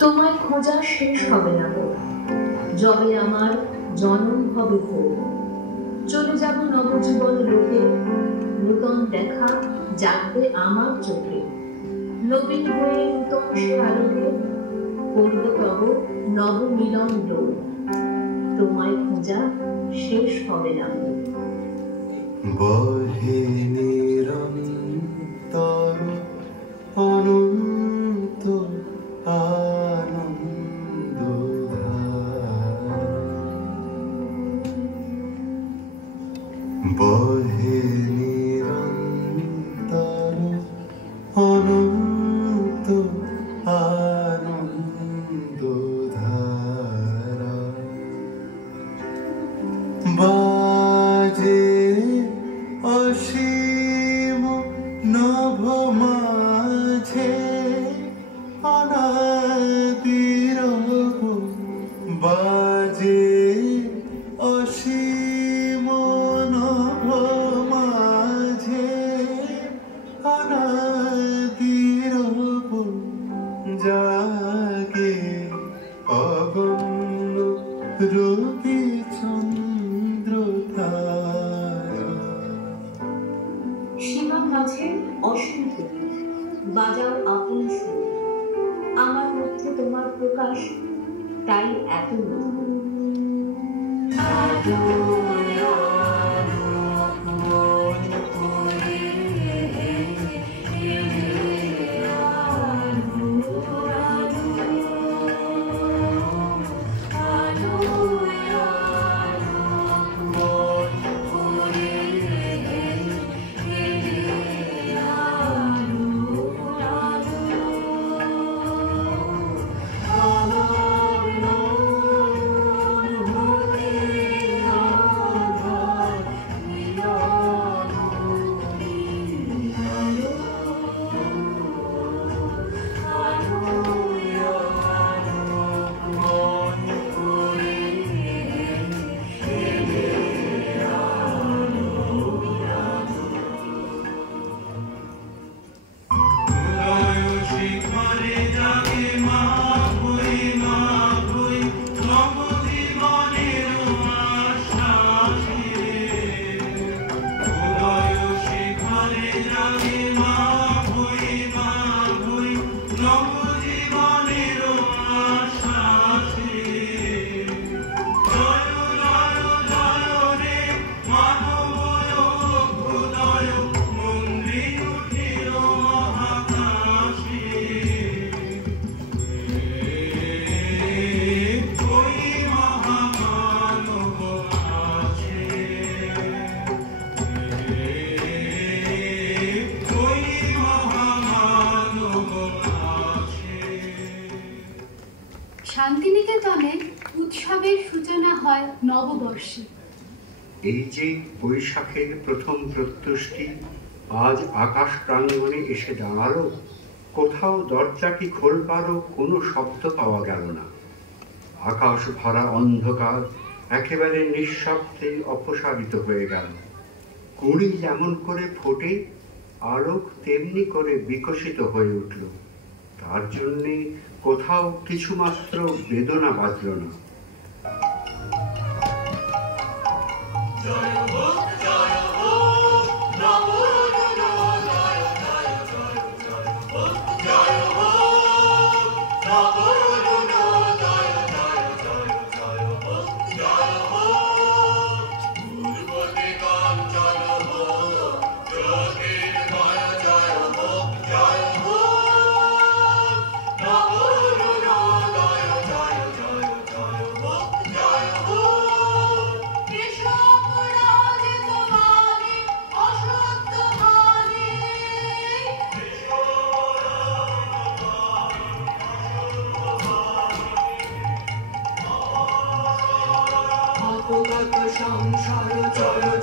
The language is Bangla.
তোমায় খোঁজা শেষ হবে না গো, যবে আমার জনম হবে ভোর। চলে যাব নবজীবন লোকে, নূতন দেখা জাগবে আমার চোখে। নবীন হয়ে নূতন সে আলোকে করব তব নবমিলন দোল। তোমায় খোঁজা শেষ হবে না গো। বহে নিরন্তর অনন্ত আনন্দধারা, বহে নিরন্তর অনন্ত আনন্দধারা, বাজে অসীম নভ মাঝে অনাদির, বাজে অসীম নভ মাঝে অনাদির, জাগে অগণ্য রবি চন্দ্র তারা। সীমা মাঝে অসীম তুমি, বাজাও আপন সুর। আমার মধ্যে তোমার প্রকাশ, তাই এত মধুর। শান্তিনিকেতনে উৎসবের সূচনা হয় নববর্ষে। এই যে বৈশাখের প্রথম প্রত্যুষ্টি আজ আকাশ প্রাঙ্গণে এসে দাঁড়ালো, কোথাও দরজাটি খোলবারও কোনো শব্দ পাওয়া গেল না। আকাশ ভরা অন্ধকার একেবারে নিঃশব্দে অপসারিত হয়ে গেল। কুড়ি যেমন করে ফোটে, আলোক তেমনি করে বিকশিত হয়ে উঠল। তার জন্যে কোথাও কিছুমাত্র বেদনা বাজল না। সংসার চলো